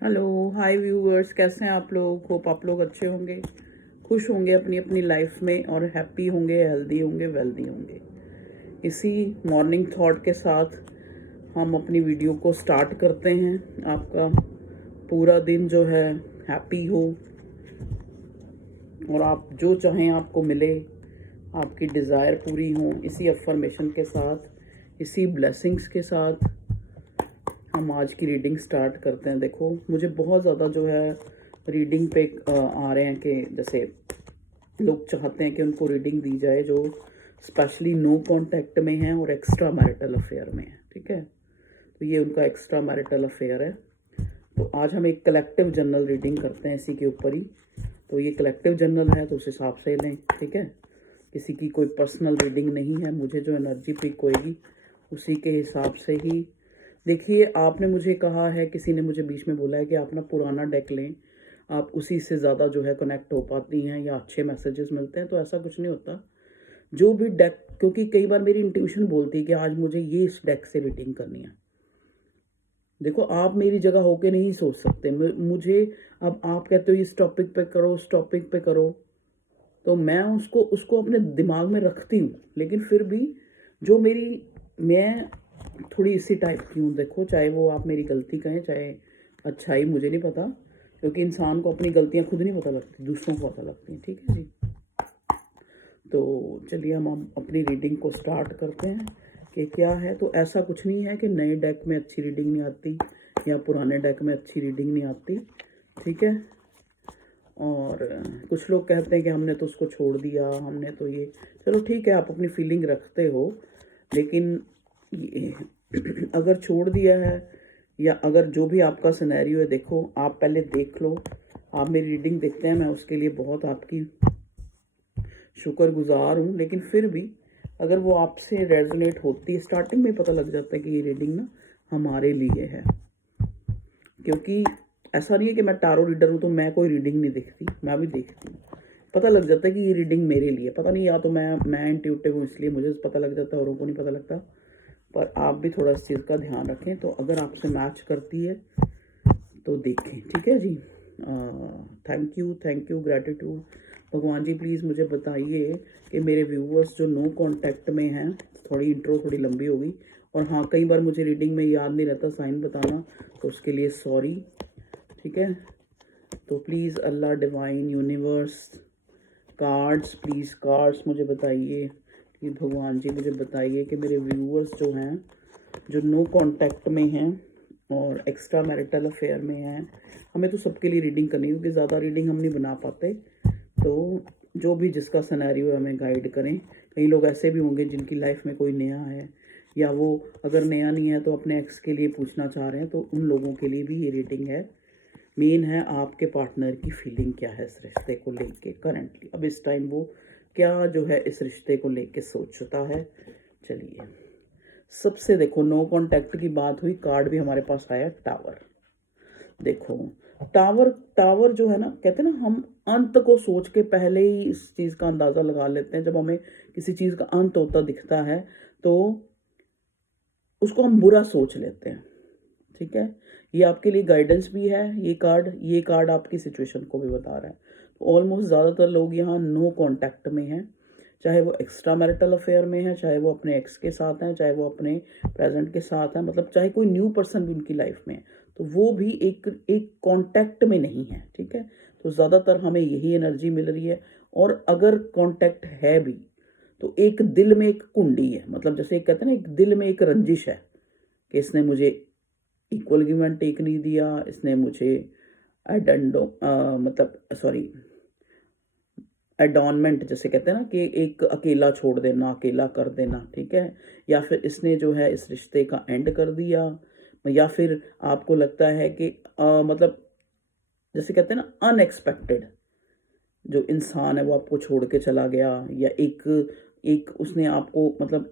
Hello, हाय viewers, कैसे हैं आप लोग। होप आप लोग अच्छे होंगे, खुश होंगे अपनी अपनी लाइफ में, और हैप्पी होंगे, हेल्दी होंगे, वेल्दी होंगे। इसी मॉर्निंग थॉट के साथ हम अपनी वीडियो को स्टार्ट करते हैं। आपका पूरा दिन जो है हैप्पी हो, और आप जो चाहें आपको मिले, आपकी डिज़ायर पूरी हो। इसी अफर्मेशन के साथ, इसी ब्लेसिंग्स के साथ हम आज की रीडिंग स्टार्ट करते हैं। देखो, मुझे बहुत ज़्यादा जो है रीडिंग पे आ रहे हैं कि जैसे लोग चाहते हैं कि उनको रीडिंग दी जाए जो स्पेशली नो कांटेक्ट में है और एक्स्ट्रा मैरिटल अफेयर में है। ठीक है, तो ये उनका एक्स्ट्रा मैरिटल अफेयर है। तो आज हम एक कलेक्टिव जनरल रीडिंग करते हैं इसी के ऊपर ही। तो ये कलेक्टिव जनरल है तो उस हिसाब से लें। ठीक है, किसी की कोई पर्सनल रीडिंग नहीं है। मुझे जो एनर्जी पिक होएगी उसी के हिसाब से ही। देखिए, आपने मुझे कहा है, किसी ने मुझे बीच में बोला है कि आप ना पुराना डेक लें, आप उसी से ज़्यादा जो है कनेक्ट हो पाती हैं या अच्छे मैसेजेस मिलते हैं। तो ऐसा कुछ नहीं होता। जो भी डेक, क्योंकि कई बार मेरी इंट्यूशन बोलती है कि आज मुझे ये इस डेक से रीडिंग करनी है। देखो, आप मेरी जगह होके नहीं सोच सकते। मुझे, अब आप कहते हो इस टॉपिक पे करो, उस टॉपिक पे करो, तो मैं उसको उसको अपने दिमाग में रखती हूँ, लेकिन फिर भी जो मेरी, मैं थोड़ी इसी टाइप की हूँ। देखो, चाहे वो आप मेरी गलती कहें चाहे अच्छाई, मुझे नहीं पता, क्योंकि इंसान को अपनी गलतियाँ खुद नहीं पता लगती, दूसरों को पता लगती हैं। ठीक है जी। तो चलिए हम अपनी रीडिंग को स्टार्ट करते हैं कि क्या है। तो ऐसा कुछ नहीं है कि नए डेक में अच्छी रीडिंग नहीं आती या पुराने डेक में अच्छी रीडिंग नहीं आती। ठीक है, और कुछ लोग कहते हैं कि हमने तो उसको छोड़ दिया, हमने तो ये, चलो ठीक है, आप अपनी फीलिंग रखते हो, लेकिन ये अगर छोड़ दिया है या अगर जो भी आपका सिनेरियो है, देखो आप पहले देख लो। आप मेरी रीडिंग देखते हैं, मैं उसके लिए बहुत आपकी शुक्रगुजार हूँ, लेकिन फिर भी अगर वो आपसे रेजोनेट होती है, स्टार्टिंग में पता लग जाता है कि ये रीडिंग ना हमारे लिए है। क्योंकि ऐसा नहीं है कि मैं टारो रीडर हूँ तो मैं कोई रीडिंग नहीं देखती, मैं भी देखती हूँ। पता लग जाता है कि ये रीडिंग मेरे लिए, पता नहीं, या तो मैं इंट्यूटिव हूँ इसलिए मुझे पता लग जाता है, औरों को नहीं पता लगता। पर आप भी थोड़ा इस चीज़ का ध्यान रखें। तो अगर आपसे मैच करती है तो देखें। ठीक है जी। Thank you, gratitude. भगवान जी प्लीज़ मुझे बताइए कि मेरे व्यूअर्स जो नो कांटेक्ट में हैं, थोड़ी इंट्रो थोड़ी लंबी होगी, और हाँ, कई बार मुझे रीडिंग में याद नहीं रहता साइन बताना, तो उसके लिए सॉरी। ठीक है, तो please Allah, divine, universe, cards, please cards मुझे बताइए कि भगवान जी मुझे बताइए कि मेरे व्यूअर्स जो हैं, जो नो कांटेक्ट में हैं और एक्स्ट्रा मैरिटल अफेयर में हैं, हमें तो सबके लिए रीडिंग करनी है क्योंकि ज़्यादा रीडिंग हम नहीं बना पाते। तो जो भी जिसका सिनेरियो है हमें गाइड करें। कई लोग ऐसे भी होंगे जिनकी लाइफ में कोई नया है, या वो अगर नया नहीं है तो अपने एक्स के लिए पूछना चाह रहे हैं, तो उन लोगों के लिए भी ये रीडिंग है। मेन है आपके पार्टनर की फीलिंग क्या है इस रिश्ते को लेके करंटली, अब इस टाइम वो क्या जो है इस रिश्ते को लेके सोचता है। चलिए, सबसे देखो, नो कांटेक्ट की बात हुई, कार्ड भी हमारे पास आया टावर। देखो, टावर टावर जो है ना, कहते हैं ना, हम अंत को सोच के पहले ही इस चीज़ का अंदाज़ा लगा लेते हैं। जब हमें किसी चीज़ का अंत होता दिखता है तो उसको हम बुरा सोच लेते हैं। ठीक है, ये आपके लिए गाइडेंस भी है। ये कार्ड आपकी सिचुएशन को भी बता रहा है। तो ऑलमोस्ट ज़्यादातर लोग यहाँ नो कांटेक्ट में हैं, चाहे वो एक्स्ट्रा मैरिटल अफेयर में है, चाहे वो अपने एक्स के साथ हैं, चाहे वो अपने प्रेजेंट के साथ हैं, मतलब चाहे कोई न्यू पर्सन भी उनकी लाइफ में है, तो वो भी एक एक कांटेक्ट में नहीं है। ठीक है, तो ज़्यादातर हमें यही एनर्जी मिल रही है। और अगर कांटेक्ट है भी तो एक दिल में एक कुंडी है, मतलब जैसे एक कहते हैं ना, एक दिल में एक रंजिश है कि इसने मुझे इक्वल गिव एंड टेक नहीं दिया, इसने मुझे एडेंडो मतलब सॉरी एडॉनमेंट जैसे कहते हैं ना, कि एक अकेला छोड़ देना, अकेला कर देना। ठीक है, या फिर इसने जो है इस रिश्ते का एंड कर दिया, या फिर आपको लगता है कि मतलब जैसे कहते हैं ना, अनएक्सपेक्टेड जो इंसान है वो आपको छोड़ के चला गया, या एक एक उसने आपको मतलब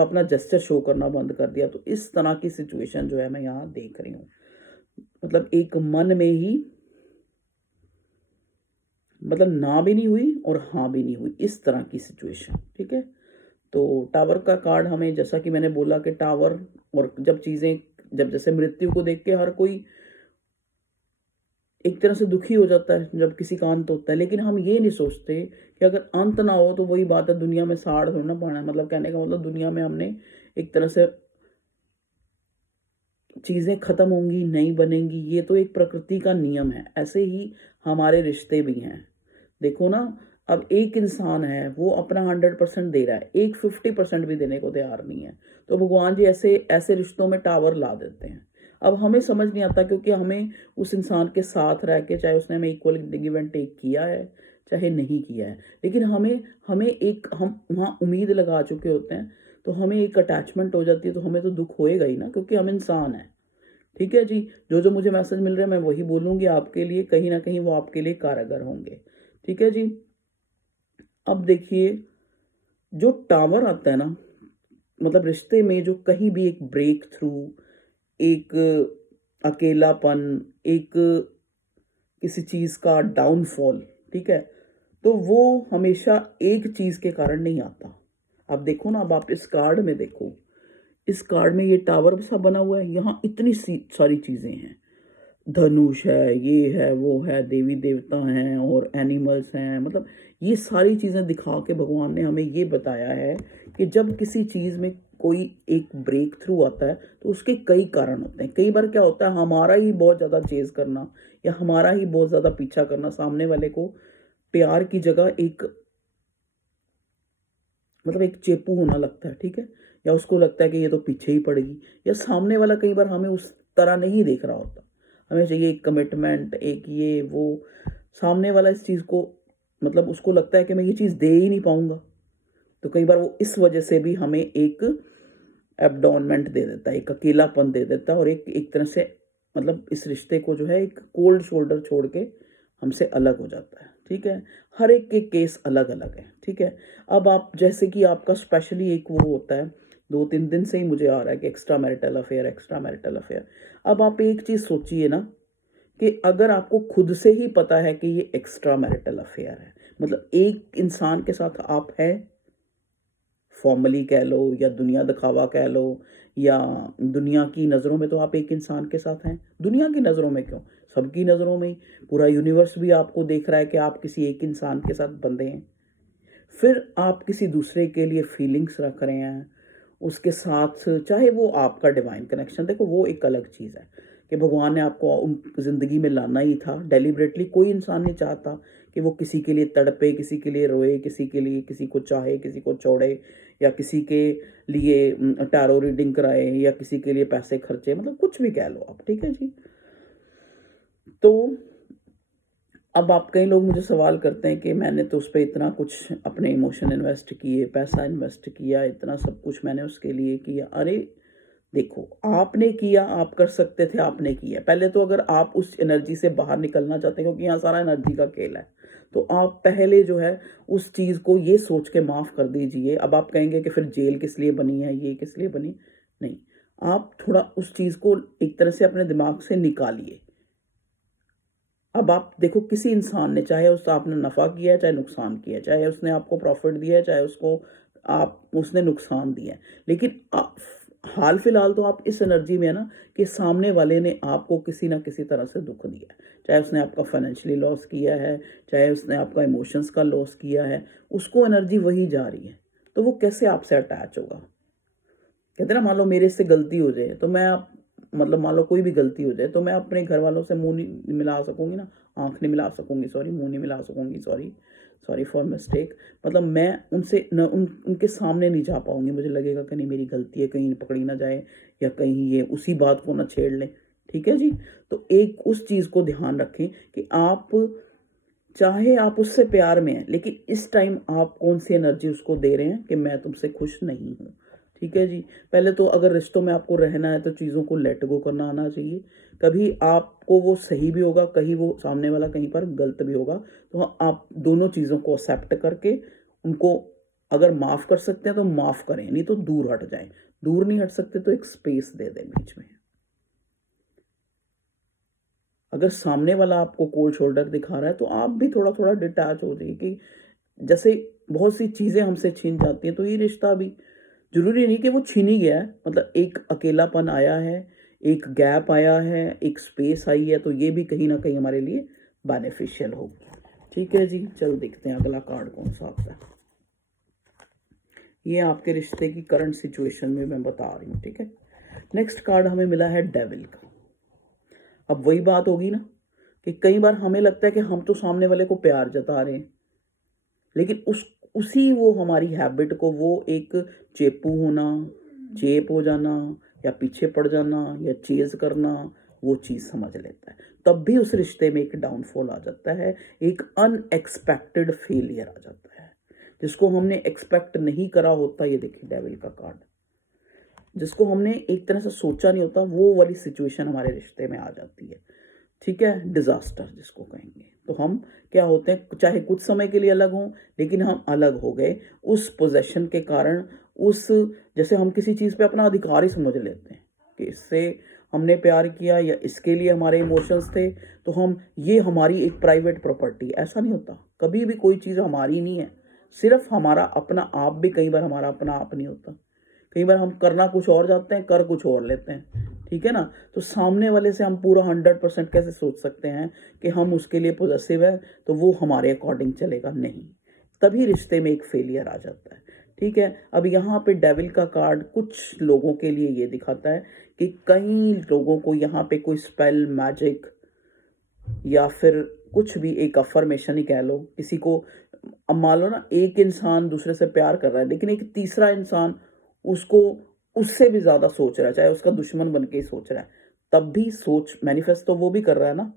अपना जेस्चर शो करना बंद कर दिया। तो इस तरह की सिचुएशन जो है मैं यहाँ देख रही हूँ, मतलब एक मन में ही, मतलब ना भी नहीं हुई और हाँ भी नहीं हुई, इस तरह की सिचुएशन। ठीक है, तो टावर का कार्ड हमें, जैसा कि मैंने बोला कि टावर, और जब चीज़ें जब जैसे मृत्यु को देख के हर कोई एक तरह से दुखी हो जाता है जब किसी का अंत होता है, लेकिन हम ये नहीं सोचते कि अगर अंत ना हो तो वही बात है, दुनिया में साड़ थोड़ा ना पाना है। मतलब कहने का मतलब दुनिया में हमने एक तरह से चीज़ें खत्म होंगी, नहीं बनेंगी, ये तो एक प्रकृति का नियम है। ऐसे ही हमारे रिश्ते भी हैं। देखो ना, अब एक इंसान है वो अपना 100% दे रहा है, एक 50% भी देने को तैयार नहीं है, तो भगवान जी ऐसे ऐसे रिश्तों में टावर ला देते हैं। अब हमें समझ नहीं आता, क्योंकि हमें उस इंसान के साथ रह के, चाहे उसने हमें इक्वल गिव एंड टेक किया है चाहे नहीं किया है, लेकिन हमें हमें एक हम वहाँ उम्मीद लगा चुके होते हैं, तो हमें एक अटैचमेंट हो जाती है, तो हमें तो दुख होएगा ही ना, क्योंकि हम इंसान हैं। ठीक है जी, जो जो मुझे मैसेज मिल रहे हैं मैं वही बोलूँगी आपके लिए, कहीं ना कहीं वो आपके लिए कारगर होंगे। ठीक है जी। अब देखिए, जो टावर आता है ना, मतलब रिश्ते में जो कहीं भी एक ब्रेक थ्रू, एक अकेलापन, एक किसी चीज़ का डाउनफॉल, ठीक है, तो वो हमेशा एक चीज़ के कारण नहीं आता। आप देखो ना, अब आप इस कार्ड में देखो, इस कार्ड में ये टावर सा बना हुआ है, यहाँ इतनी सारी चीज़ें हैं, धनुष है, ये है, वो है, देवी देवता हैं और एनिमल्स हैं। मतलब ये सारी चीज़ें दिखा के भगवान ने हमें ये बताया है कि जब किसी चीज़ में कोई एक ब्रेक थ्रू आता है तो उसके कई कारण होते हैं। कई बार क्या होता है, हमारा ही बहुत ज़्यादा चेज़ करना या हमारा ही बहुत ज़्यादा पीछा करना, सामने वाले को प्यार की जगह एक मतलब एक चेपू होना लगता है, ठीक है, या उसको लगता है कि ये तो पीछे ही पड़ेगी, या सामने वाला कई बार हमें उस तरह नहीं देख रहा होता, हमें चाहिए एक कमिटमेंट, एक ये वो, सामने वाला इस चीज़ को मतलब उसको लगता है कि मैं ये चीज़ दे ही नहीं पाऊंगा, तो कई बार वो इस वजह से भी हमें एक एब्डॉनमेंट दे देता है, एक अकेलापन दे देता है, और एक एक तरह से मतलब इस रिश्ते को जो है एक कोल्ड शोल्डर छोड़ के हमसे अलग हो जाता है। ठीक है, हर एक के केस अलग अलग है। ठीक है, अब आप जैसे कि आपका स्पेशली एक वो होता है, 2-3 दिन से ही मुझे आ रहा है कि extra marital affair, extra marital affair. अब आप एक चीज़ सोचिए ना, कि अगर आपको खुद से ही पता है कि ये एक्स्ट्रा मैरिटल अफेयर है, मतलब एक इंसान के साथ आप हैं, फॉर्मली कह लो या दुनिया दिखावा कह लो, या दुनिया की नज़रों में तो आप एक इंसान के साथ हैं, दुनिया की नज़रों में क्यों, सबकी नज़रों में ही पूरा यूनिवर्स भी आपको देख रहा है कि आप किसी एक इंसान के साथ बंधे हैं। फिर आप किसी दूसरे के लिए फीलिंग्स रख रहे हैं, उसके साथ, चाहे वो आपका डिवाइन कनेक्शन, देखो वो एक अलग चीज़ है कि भगवान ने आपको उन ज़िंदगी में लाना ही था डेलिबरेटली। कोई इंसान नहीं चाहता कि वो किसी के लिए तड़पे, किसी के लिए रोए, किसी के लिए किसी को चाहे, किसी को छोड़े, या किसी के लिए टैरो रीडिंग कराए, या किसी के लिए पैसे खर्चे, मतलब कुछ भी कह लो आप। ठीक है जी। तो अब आप, कई लोग मुझे सवाल करते हैं कि मैंने तो उस पर इतना कुछ अपने इमोशन इन्वेस्ट किए, पैसा इन्वेस्ट किया, इतना सब कुछ मैंने उसके लिए किया। अरे देखो, आपने किया, आप कर सकते थे, आपने किया। पहले तो अगर आप उस एनर्जी से बाहर निकलना चाहते हैं, क्योंकि यहाँ सारा एनर्जी का खेल है, तो आप पहले जो है उस चीज़ को ये सोच के माफ़ कर दीजिए। अब आप कहेंगे कि फिर जेल किस लिए बनी है, ये किस लिए बनी, नहीं, आप थोड़ा उस चीज़ को एक तरह से अपने दिमाग से निकालिए। अब आप देखो, किसी इंसान ने, चाहे उससे आपने नफ़ा किया है चाहे नुकसान किया है, चाहे उसने आपको प्रॉफिट दिया है चाहे उसने नुकसान दिया है, लेकिन हाल फिलहाल तो आप इस एनर्जी में है ना कि सामने वाले ने आपको किसी ना किसी तरह से दुख दिया है, चाहे उसने आपका फाइनेंशियली लॉस किया है, चाहे उसने आपका इमोशंस का लॉस किया है, उसको एनर्जी वही जा रही है, तो वो कैसे आपसे अटैच होगा। कहते हैं ना, मान लो मेरे से गलती हो जाए तो मैं मतलब मान लो कोई भी गलती हो जाए तो मैं अपने घर वालों से मुंह नहीं मिला सकूंगी ना, आंख नहीं मिला सकूंगी, सॉरी, मुंह नहीं मिला सकूंगी, सॉरी, सॉरी फॉर मिस्टेक, मतलब मैं उनसे न उनके सामने नहीं जा पाऊंगी, मुझे लगेगा कि नहीं मेरी गलती है, कहीं पकड़ी ना जाए, या कहीं ये उसी बात को ना छेड़ लें। ठीक है जी। तो एक उस चीज़ को ध्यान रखें कि आप, चाहे आप उससे प्यार में हैं, लेकिन इस टाइम आप कौन सी एनर्जी उसको दे रहे हैं कि मैं तुमसे खुश नहीं हूँ। ठीक है जी। पहले तो अगर रिश्तों में आपको रहना है तो चीज़ों को लेट गो करना आना चाहिए। कभी आपको वो सही भी होगा, कहीं वो सामने वाला कहीं पर गलत भी होगा, तो आप दोनों चीज़ों को एक्सेप्ट करके उनको अगर माफ़ कर सकते हैं तो माफ़ करें, नहीं तो दूर हट जाएं। दूर नहीं हट सकते तो एक स्पेस दे दें बीच में। अगर सामने वाला आपको कोल्ड शोल्डर दिखा रहा है तो आप भी थोड़ा थोड़ा डिटैच हो जाइए, कि जैसे बहुत सी चीज़ें हमसे छीन जाती हैं, तो ये रिश्ता भी जरूरी नहीं कि वो छीन ही गया है, मतलब एक अकेलापन आया है, एक गैप आया है, एक स्पेस आई है, तो ये भी कहीं ना कहीं हमारे लिए बेनिफिशियल होगी। ठीक है जी, चल देखते हैं अगला कार्ड कौन सा आता है। ये आपके रिश्ते की करंट सिचुएशन में मैं बता रही हूँ। ठीक है, नेक्स्ट कार्ड हमें मिला है डेविल का। अब वही बात होगी ना कि कई बार हमें लगता है कि हम तो सामने वाले को प्यार जता रहे हैं, लेकिन उसी वो हमारी हैबिट को, वो एक चेपू होना, चेप हो जाना, या पीछे पड़ जाना, या चेज करना, वो चीज़ समझ लेता है। तब भी उस रिश्ते में एक डाउनफॉल आ जाता है, एक अनएक्सपेक्टेड फेलियर आ जाता है, जिसको हमने एक्सपेक्ट नहीं करा होता। ये देखिए डेविल का कार्ड, जिसको हमने एक तरह से सोचा नहीं होता, वो वाली सिचुएशन हमारे रिश्ते में आ जाती है। ठीक है, डिजास्टर जिसको कहेंगे। तो हम क्या होते हैं, चाहे कुछ समय के लिए अलग हों, लेकिन हम अलग हो गए उस पोजेशन के कारण। उस जैसे हम किसी चीज़ पे अपना अधिकार ही समझ लेते हैं कि इससे हमने प्यार किया या इसके लिए हमारे इमोशंस थे, तो हम ये हमारी एक प्राइवेट प्रॉपर्टी। ऐसा नहीं होता, कभी भी कोई चीज़ हमारी नहीं है, सिर्फ हमारा अपना आप भी कई बार हमारा अपना आप नहीं होता। कई बार हम करना कुछ और जाते हैं, कर कुछ और लेते हैं। ठीक है ना, तो सामने वाले से हम पूरा 100% कैसे सोच सकते हैं कि हम उसके लिए पॉजिटिव है, तो वो हमारे अकॉर्डिंग चलेगा? नहीं, तभी रिश्ते में एक फेलियर आ जाता है। ठीक है, अब यहाँ पे डेविल का कार्ड कुछ लोगों के लिए ये दिखाता है कि कई लोगों को यहाँ पे कोई स्पेल, मैजिक, या फिर कुछ भी एक अफर्मेशन ही कह लो। किसी को, अब मान लो ना, एक इंसान दूसरे से प्यार कर रहा है, लेकिन एक तीसरा इंसान उसको उससे भी ज्यादा सोच रहा है, चाहे उसका दुश्मन बन के ही सोच रहा है, तब भी सोच मैनिफेस्ट तो वो भी कर रहा है ना।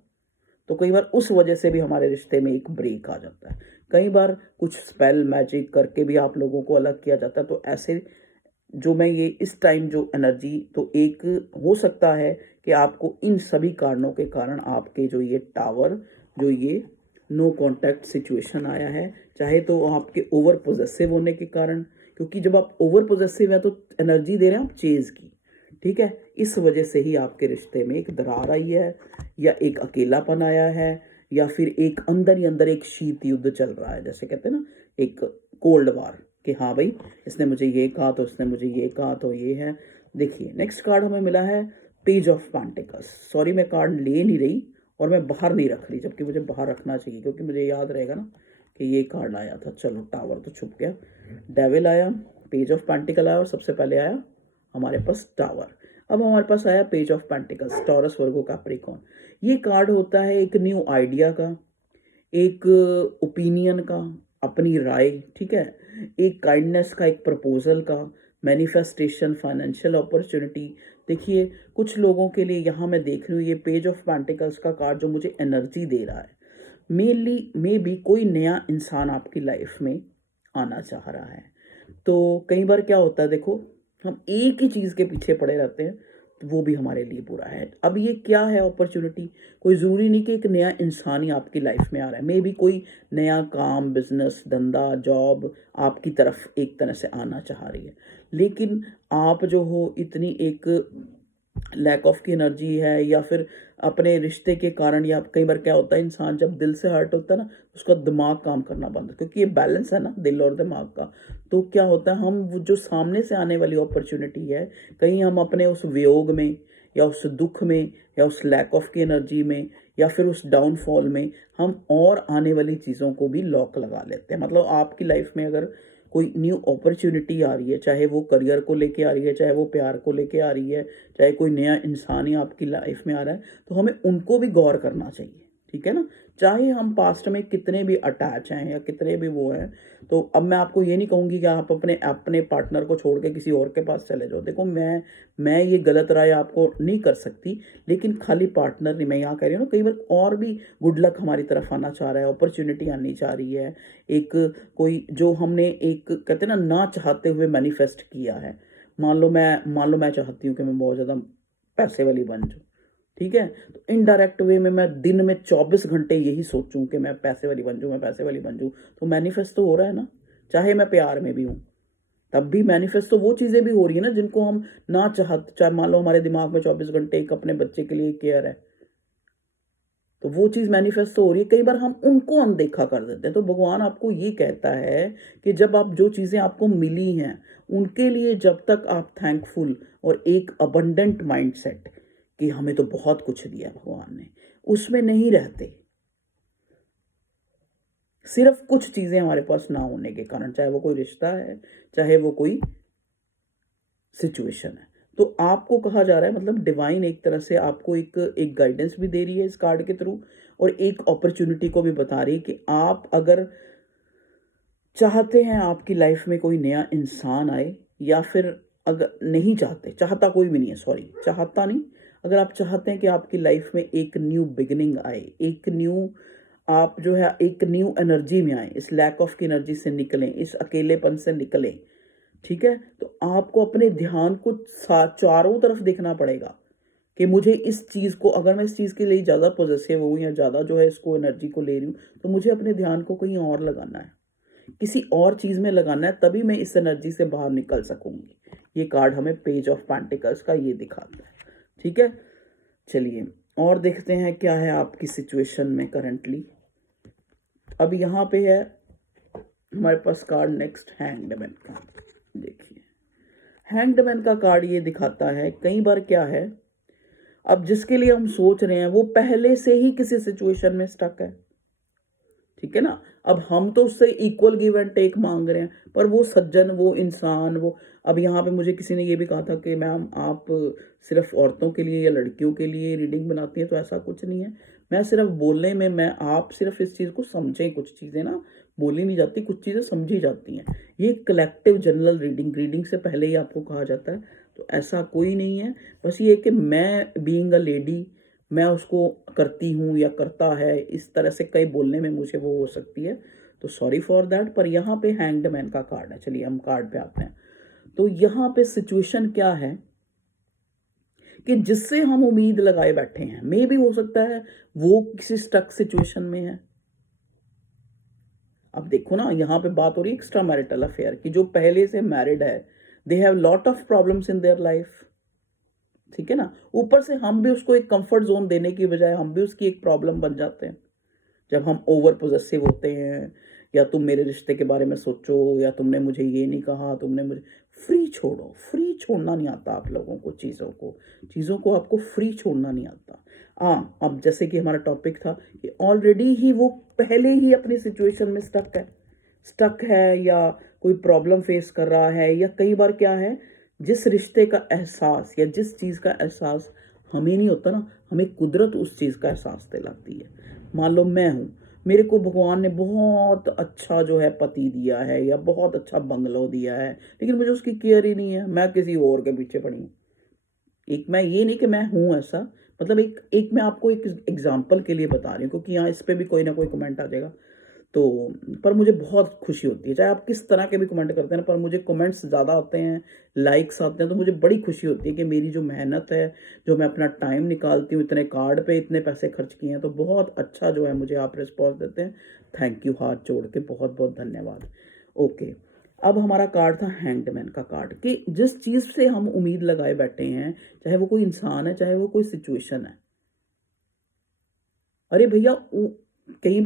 तो कई बार उस वजह से भी हमारे रिश्ते में एक ब्रेक आ जाता है। कई बार कुछ स्पेल मैजिक करके भी आप लोगों को अलग किया जाता है। तो ऐसे जो मैं ये इस टाइम जो एनर्जी, तो एक हो सकता है कि आपको इन सभी कारणों के कारण आपके जो ये टावर, जो ये नो कांटेक्ट सिचुएशन आया है, चाहे तो आपके ओवर पोजेसिव होने के कारण, क्योंकि जब आप ओवर पोजेसिव है तो एनर्जी दे रहे हैं आप चेज की। ठीक है, इस वजह से ही आपके रिश्ते में एक दरार आई है, या एक अकेलापन आया है, या फिर एक अंदर ही अंदर एक शीत युद्ध चल रहा है, जैसे कहते हैं ना, एक कोल्ड वार, कि हाँ भाई इसने मुझे ये कहा तो इसने मुझे ये कहा, तो ये है। देखिए नेक्स्ट कार्ड हमें मिला है पेज ऑफ पेंटिकल्स। सॉरी मैं कार्ड ले नहीं रही और मैं बाहर नहीं रख रही, जबकि मुझे बाहर रखना चाहिए, क्योंकि मुझे याद रहेगा ना कि ये कार्ड आया था। चलो, टावर तो छुप गया, डेविल आया, पेज ऑफ पेंटिकल आया, और सबसे पहले आया हमारे पास टावर। अब हमारे पास आया page of pentacles, taurus, Virgo, Capricorn. ये कार्ड होता है एक न्यू आइडिया का, एक ओपिनियन का, अपनी राय। ठीक है, एक काइंडनेस का, एक प्रपोजल का, मैनिफेस्टेशन, फाइनेंशियल अपॉर्चुनिटी। देखिए कुछ लोगों के लिए यहाँ मैं देख रही हूँ ये पेज ऑफ पेंटिकल्स का कार्ड जो मुझे एनर्जी दे रहा है, मेनली मे बी कोई नया इंसान आपकी लाइफ में आना चाह रहा है। तो कई बार क्या होता है, देखो हम एक ही चीज़ के पीछे पड़े रहते हैं, तो वो भी हमारे लिए बुरा है। अब ये क्या है अपॉर्चुनिटी, कोई ज़रूरी नहीं कि एक नया इंसान ही आपकी लाइफ में आ रहा है, मे बी कोई नया काम, बिजनेस, धंधा, जॉब आपकी तरफ एक तरह से आना चाह रही है, लेकिन आप जो हो इतनी एक लैक ऑफ की एनर्जी है, या फिर अपने रिश्ते के कारण, या कई बार क्या होता है इंसान जब दिल से हर्ट होता है ना, उसका दिमाग काम करना बंद, क्योंकि ये बैलेंस है ना दिल और दिमाग का। तो क्या होता है, हम वो जो सामने से आने वाली अपॉर्चुनिटी है, कहीं हम अपने उस वियोग में, या उस दुख में, या उस लैक ऑफ की एनर्जी में, या फिर उस डाउनफॉल में हम और आने वाली चीज़ों को भी लॉक लगा लेते हैं। मतलब आपकी लाइफ में अगर कोई न्यू अपॉर्चुनिटी आ रही है, चाहे वो करियर को लेके आ रही है, चाहे वो प्यार को लेके आ रही है, चाहे कोई नया इंसान ही आपकी लाइफ में आ रहा है, तो हमें उनको भी गौर करना चाहिए। ठीक है ना, चाहे हम पास्ट में कितने भी अटैच हैं या कितने भी वो हैं। तो अब मैं आपको ये नहीं कहूँगी कि आप अपने अपने पार्टनर को छोड़ के किसी और के पास चले जाओ। देखो मैं ये गलत राय आपको नहीं कर सकती, लेकिन खाली पार्टनर नहीं, मैं यहाँ कह रही हूँ ना, कई बार और भी गुड लक हमारी तरफ आना चाह रहा है, अपॉर्चुनिटी आनी चाह रही है, एक कोई जो हमने एक कहते हैं ना चाहते हुए मैनिफेस्ट किया है। मान लो मैं चाहती हूँ कि मैं बहुत ज़्यादा पैसे वाली बन जाऊँ। ठीक है, तो इनडायरेक्ट वे में मैं दिन में 24 घंटे यही सोचूं कि मैं पैसे वाली बन जाऊं, मैं पैसे वाली बन जाऊं, तो मैनिफेस्ट तो हो रहा है ना। चाहे मैं प्यार में भी हूं, तब भी मैनिफेस्ट तो वो चीज़ें भी हो रही है ना जिनको हम ना चाहे मान लो हमारे दिमाग में 24 घंटे एक अपने बच्चे के लिए केयर है, तो वो चीज़ मैनिफेस्ट तो हो रही है। कई बार हम उनको अनदेखा कर देते हैं। तो भगवान आपको ये कहता है कि जब आप जो चीज़ें आपको मिली हैं उनके लिए जब तक आप थैंकफुल और एक अबंडेंट माइंडसेट, कि हमें तो बहुत कुछ दिया भगवान ने, उसमें नहीं रहते। सिर्फ कुछ चीजें हमारे पास ना होने के कारण, चाहे वो कोई रिश्ता है, चाहे वो कोई सिचुएशन है, तो आपको कहा जा रहा है, मतलब डिवाइन एक तरह से आपको एक एक गाइडेंस भी दे रही है इस कार्ड के थ्रू, और एक अपॉर्चुनिटी को भी बता रही है कि आप अगर चाहते हैं आपकी लाइफ में कोई नया इंसान आए, या फिर अगर नहीं चाहते, चाहता कोई भी नहीं है, सॉरी, चाहता नहीं, अगर आप चाहते हैं कि आपकी लाइफ में एक न्यू बिगिनिंग आए, एक न्यू, आप जो है एक न्यू एनर्जी में आए, इस लैक ऑफ की एनर्जी से निकलें, इस अकेलेपन से निकलें, ठीक है, तो आपको अपने ध्यान को चारों तरफ देखना पड़ेगा कि मुझे इस चीज़ को, अगर मैं इस चीज़ के लिए ज़्यादा पॉजिटिव हूँ या ज़्यादा जो है इसको एनर्जी को ले रही हूँ, तो मुझे अपने ध्यान को कहीं और लगाना है, किसी और चीज़ में लगाना है, तभी मैं इस एनर्जी से बाहर निकल सकूंगी। ये कार्ड हमें पेज ऑफ पेंटिकल्स का ये दिखाता है, ठीक है। चलिए और देखते हैं क्या है आपकी सिचुएशन में करंटली। अब यहाँ पे है हमारे पास कार्ड नेक्स्ट हैंग्ड मैन का। देखिए हैंग्ड मैन का कार्ड ये दिखाता है, कई बार क्या है, अब जिसके लिए हम सोच रहे हैं वो पहले से ही किसी सिचुएशन में स्टक है, ठीक है ना। अब हम तो उससे इक्वल गिव एंड टेक मांग रहे हैं, पर वो सज्जन, वो इंसान, वो, अब यहाँ पे मुझे किसी ने ये भी कहा था कि मैम आप सिर्फ औरतों के लिए या लड़कियों के लिए रीडिंग बनाती हैं, तो ऐसा कुछ नहीं है। मैं सिर्फ बोलने में, मैं आप सिर्फ इस चीज़ को समझें, कुछ चीज़ें ना बोली नहीं जाती, कुछ चीज़ें समझी जाती हैं। ये कलेक्टिव जनरल रीडिंग से पहले ही आपको कहा जाता है, तो ऐसा कोई नहीं है। बस ये कि मैं बीइंग अ लेडी, मैं उसको करती हूँ या करता है, इस तरह से कई बोलने में मुझे वो हो सकती है, तो सॉरी फॉर दैट। पर यहाँ पे हैंग्ड मैन का कार्ड है। चलिए हम कार्ड पे आते हैं। तो यहाँ पे सिचुएशन क्या है कि जिससे हम उम्मीद लगाए बैठे हैं, मे भी हो सकता है वो किसी स्टक सिचुएशन में है। अब देखो ना, यहाँ पे बात हो रही है एक्स्ट्रा मैरिटल अफेयर की, जो पहले से मैरिड है, they have lot of problems in their life, ठीक है ना। ऊपर से हम भी उसको एक कंफर्ट जोन देने की बजाय हम भी उसकी एक प्रॉब्लम बन जाते हैं, जब हम ओवर पोजेसिव होते हैं, या तुम मेरे रिश्ते के बारे में सोचो, या तुमने मुझे ये नहीं कहा, तुमने मुझे, फ्री छोड़ो, फ्री छोड़ना नहीं आता आप लोगों को, चीज़ों को आपको फ्री छोड़ना नहीं आता। हाँ, अब जैसे कि हमारा टॉपिक था कि ऑलरेडी ही वो पहले ही अपनी सिचुएशन में स्टक है या कोई प्रॉब्लम फेस कर रहा है, या कई बार क्या है, जिस रिश्ते का एहसास या जिस चीज़ का एहसास हमें नहीं होता ना, हमें कुदरत उस चीज़ का एहसास दिलाती है। मान लो मैं हूँ, मेरे को भगवान ने बहुत अच्छा जो है पति दिया है या बहुत अच्छा बंगलो दिया है, लेकिन मुझे उसकी केयर ही नहीं है, मैं किसी और के पीछे पड़ी हूँ। एक, मैं ये नहीं कि मैं हूँ ऐसा, मतलब एक मैं आपको एक एग्जाम्पल के लिए बता रही हूँ, क्योंकि यहाँ इस पर भी कोई ना कोई कमेंट आ जाएगा। तो पर मुझे बहुत खुशी होती है, चाहे आप किस तरह के भी कमेंट करते हैं, पर मुझे कमेंट्स ज़्यादा आते हैं, लाइक्स आते हैं, तो मुझे बड़ी खुशी होती है कि मेरी जो मेहनत है, जो मैं अपना टाइम निकालती हूँ, इतने कार्ड पे इतने पैसे खर्च किए हैं, तो बहुत अच्छा जो है मुझे आप रिस्पॉन्स देते हैं। थैंक यू, हाथ जोड़ के बहुत बहुत धन्यवाद। ओके, अब हमारा कार्ड था हैंगमैन का कार्ड, कि जिस चीज़ से हम उम्मीद लगाए बैठे हैं, चाहे वो कोई इंसान है, चाहे वो कोई सिचुएशन है, अरे भैया कई